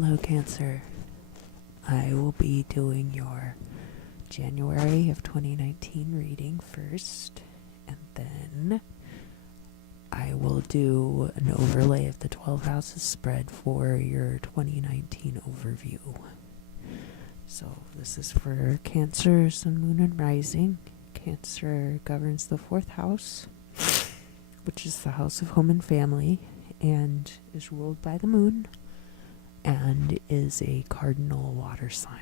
Hello, Cancer. I will be doing your January of 2019 reading first, and then I will do an overlay of the 12 houses spread for your 2019 overview. So this is for Cancer, Sun, Moon, and Rising. Cancer governs the 4th house, which is the house of home and family, and is ruled by the moon, and is a cardinal water sign.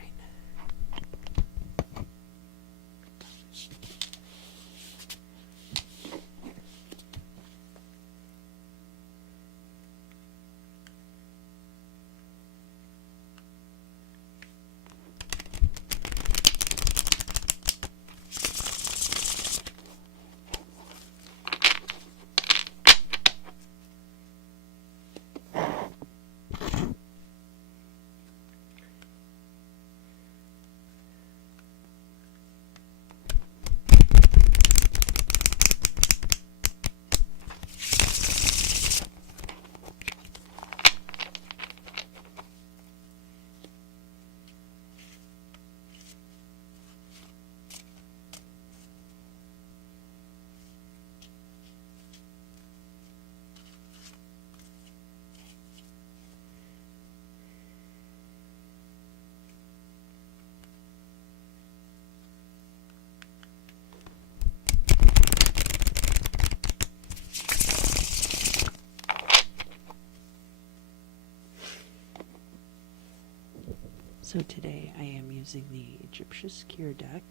So today I am using the Egyptian Secure deck,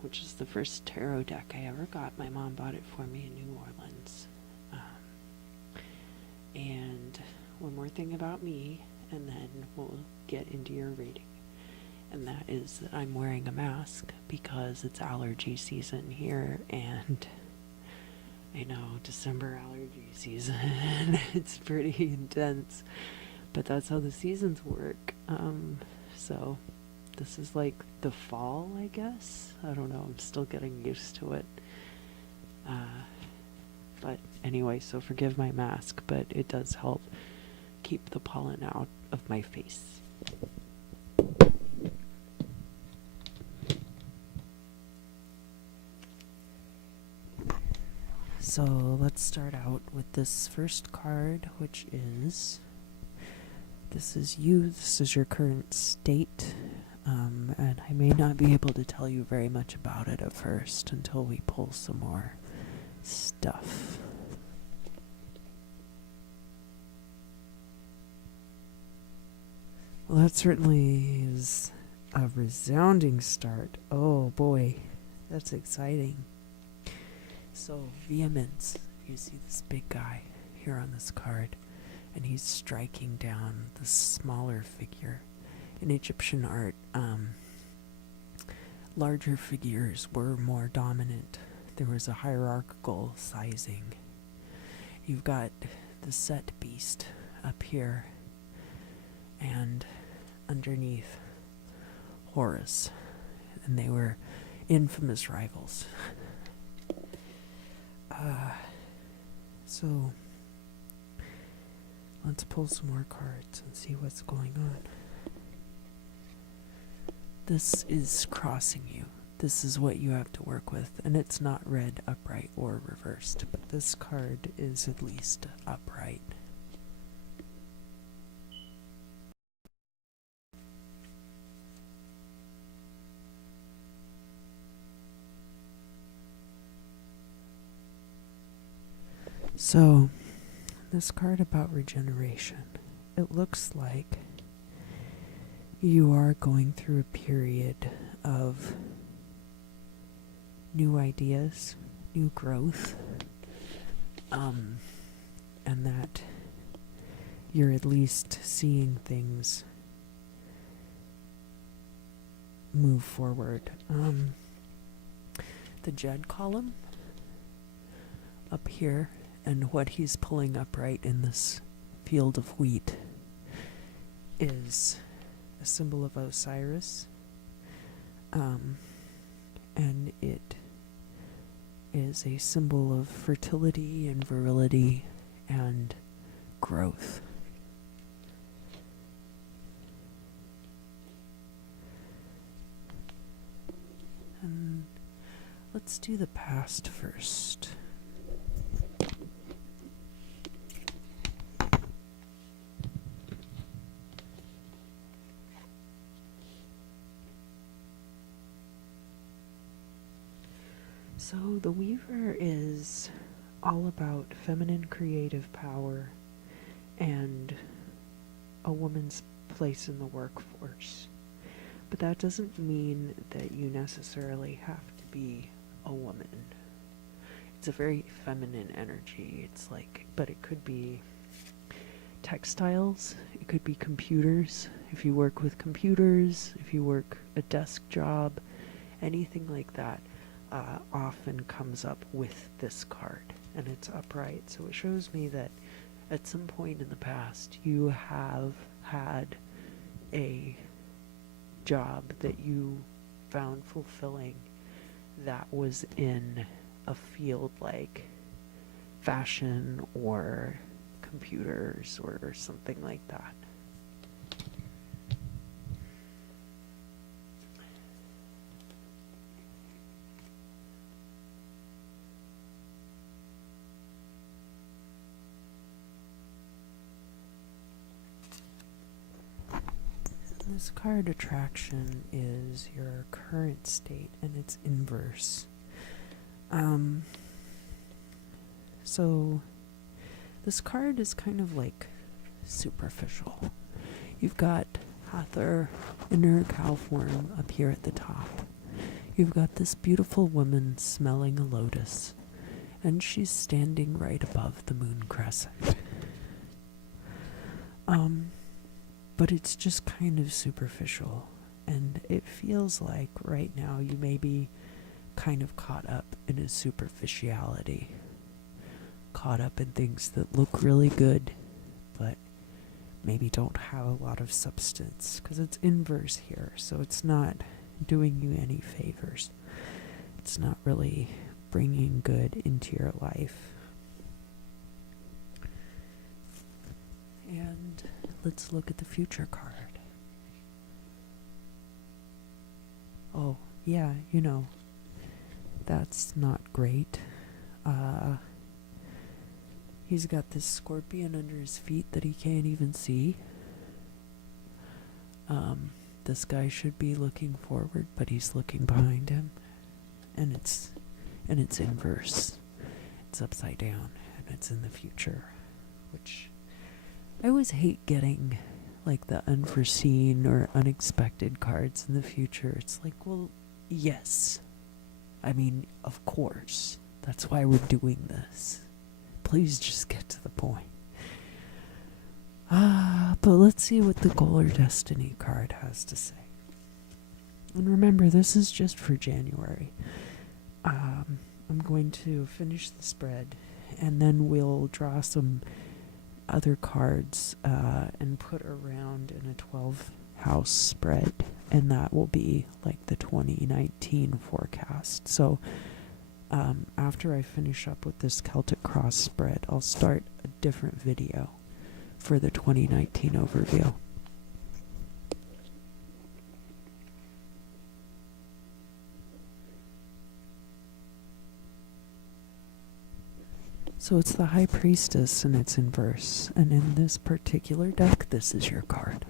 which is the first tarot deck I ever got. My mom bought it for me in New Orleans. And one more thing about me, and then we'll get into your reading. And that is that I'm wearing a mask because it's allergy season here, and I know, December allergy season. It's pretty intense. But that's how the seasons work. So this is like the fall, I guess. I don't know. I'm still getting used to it. But anyway, so forgive my mask, but it does help keep the pollen out of my face. So let's start out with this first card, which is... This is you, this is your current state, and I may not be able to tell you very much about it at first until we pull some more stuff. Well, that certainly is a resounding start. Oh boy, that's exciting. So, vehemence. You see this big guy here on this card, and he's striking down the smaller figure. In Egyptian art, larger figures were more dominant. There was a hierarchical sizing. You've got the Set beast up here, and underneath Horus, and they were infamous rivals. So let's pull some more cards and see what's going on. This is crossing you. This is what you have to work with, and it's not read upright or reversed, but this card is at least upright. So, this card about regeneration, it looks like you are going through a period of new ideas, new growth, and that you're at least seeing things move forward. The Jed column up here, and what he's pulling upright in this field of wheat is a symbol of Osiris, and it is a symbol of fertility and virility and growth. let's do the past first. So the Weaver is all about feminine creative power and a woman's place in the workforce. But that doesn't mean that you necessarily have to be a woman. It's a very feminine energy. It's like, but it could be textiles, it could be computers. If you work with computers, if you work a desk job, anything like that often comes up with this card, and it's upright. So it shows me that at some point in the past you have had a job that you found fulfilling that was in a field like fashion or computers or something like that. This card attraction is your current state, and it's inverse. So this card is kind of like superficial. You've got Hathor in her cow form up here at the top. You've got this beautiful woman smelling a lotus, and she's standing right above the moon crescent. But it's just kind of superficial, and it feels like right now you may be kind of caught up in a superficiality, caught up in things that look really good, but maybe don't have a lot of substance, because it's inverse here, so it's not doing you any favors. It's not really bringing good into your life. And let's look at the future card. Oh, yeah, that's not great. He's got this scorpion under his feet that he can't even see. This guy should be looking forward, but he's looking behind him. And it's inverse. It's upside down, and it's in the future, which I always hate getting like the unforeseen or unexpected cards in the future. It's like, well, yes. I mean, of course. That's why we're doing this. Please just get to the point. But let's see what the Goal or Destiny card has to say. And remember, this is just for January. I'm going to finish the spread, and then we'll draw some other cards and put around in a 12 house spread, and that will be like the 2019 forecast. So after I finish up with this Celtic Cross spread, I'll start a different video for the 2019 overview. So it's the High Priestess, and it's inverse. And in this particular deck, this is your card.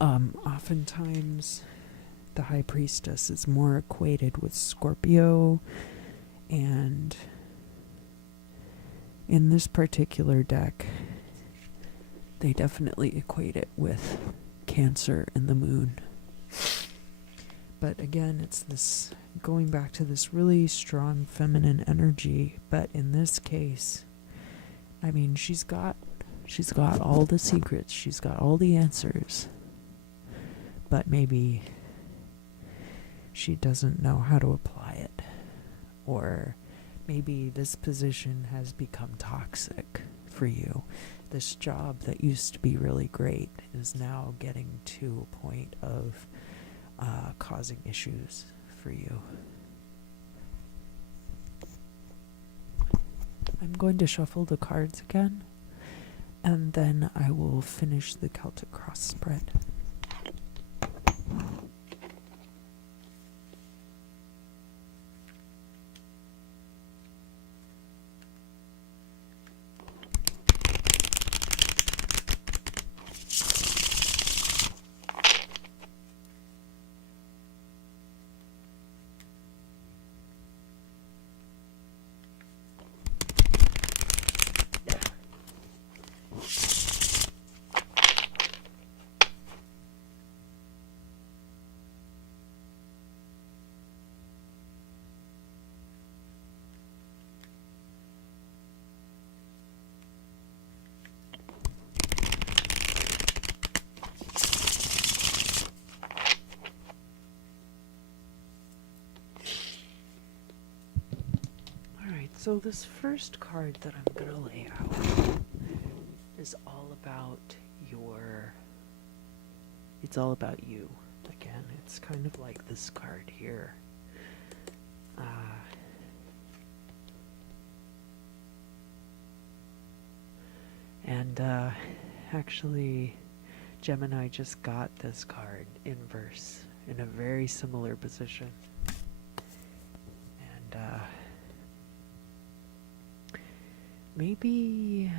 Oftentimes, the High Priestess is more equated with Scorpio, and in this particular deck, they definitely equate it with Cancer and the Moon. But again, it's this going back to this really strong feminine energy, but in this case, I mean, she's got all the secrets, she's got all the answers, but maybe she doesn't know how to apply it, or maybe this position has become toxic for you. This job that used to be really great is now getting to a point of causing issues for you. I'm going to shuffle the cards again, and then I will finish the Celtic Cross spread. So this first card that I'm going to lay out is all about it's all about you. Again, it's kind of like this card here. Actually, Gemini just got this card inverse in a very similar position. And maybe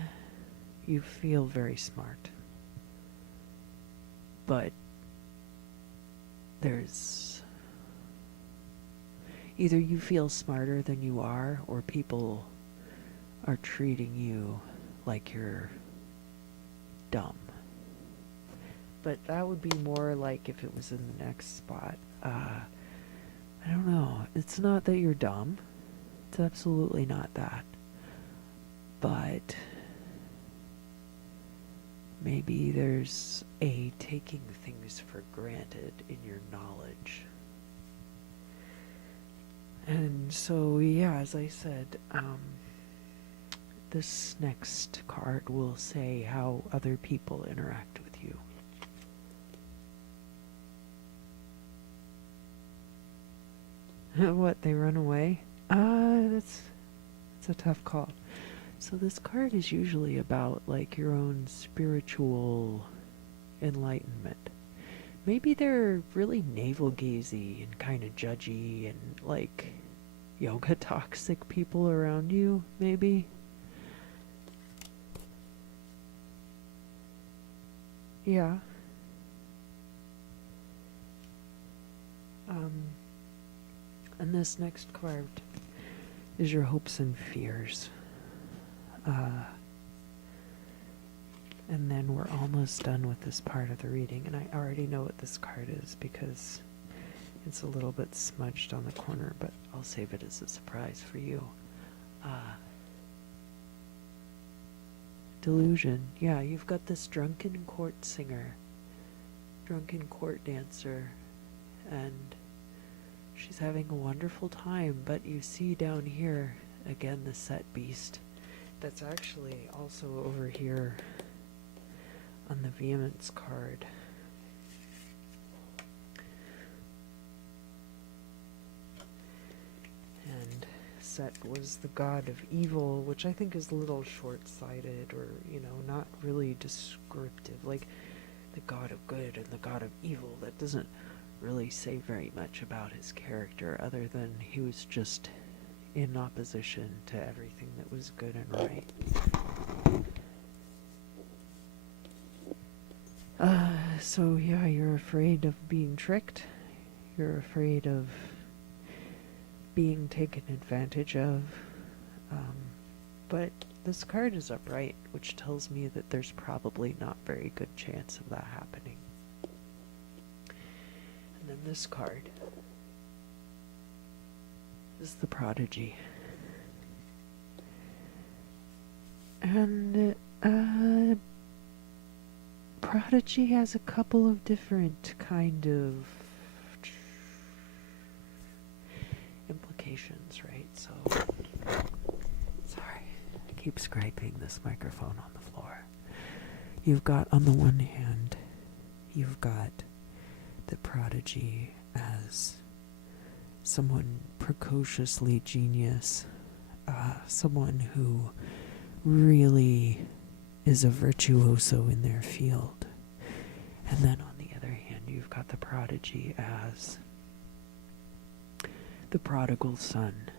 you feel very smart, but there's either you feel smarter than you are, or people are treating you like you're dumb. But that would be more like if it was in the next spot. I don't know. It's not that you're dumb. It's absolutely not that. But maybe there's a taking things for granted in your knowledge. And so, yeah, as I said, this next card will say how other people interact with you. What, they run away? That's a tough call. So this card is usually about like your own spiritual enlightenment. Maybe they're really navel-gazy and kind of judgy and like yoga toxic people around you, maybe. Yeah. And this next card is your hopes and fears. And then we're almost done with this part of the reading, and I already know what this card is because it's a little bit smudged on the corner, but I'll save it as a surprise for you. Delusion. Yeah, you've got this drunken court singer, drunken court dancer, and she's having a wonderful time, but you see down here, again, the set beast. That's actually also over here on the Vehemence card. And Set was the god of evil, which I think is a little short-sighted, or, not really descriptive. Like, the god of good and the god of evil, that doesn't really say very much about his character, other than he was just in opposition to everything that was good and right. So yeah, you're afraid of being tricked. You're afraid of being taken advantage of. But this card is upright, which tells me that there's probably not very good chance of that happening. And then this card is the Prodigy. And Prodigy has a couple of different kind of implications, right? So, sorry, I keep scraping this microphone on the floor. You've got, on the one hand, you've got the Prodigy as someone precociously genius, someone who really is a virtuoso in their field. And then on the other hand, you've got the Prodigy as the prodigal son,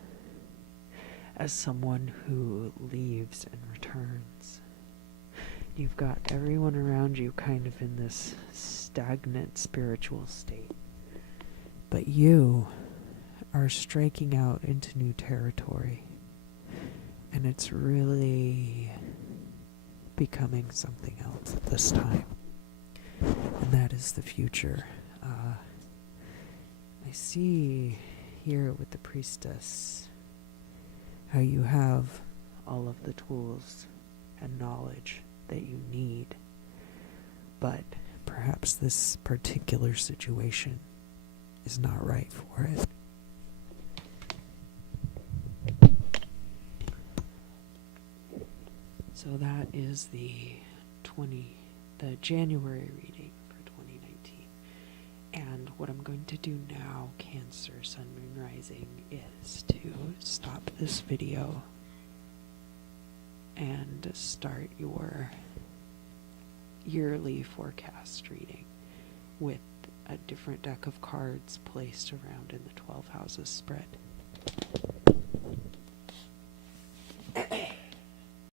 as someone who leaves and returns. You've got everyone around you kind of in this stagnant spiritual state. But you are striking out into new territory. And it's really becoming something else at this time. And that is the future. I see here with the priestess how you have all of the tools and knowledge that you need, but perhaps this particular situation is not right for it. So that is the January reading for 2019. And what I'm going to do now, Cancer, Sun, Moon, Rising, is to stop this video and start your yearly forecast reading with a different deck of cards placed around in the 12 houses spread.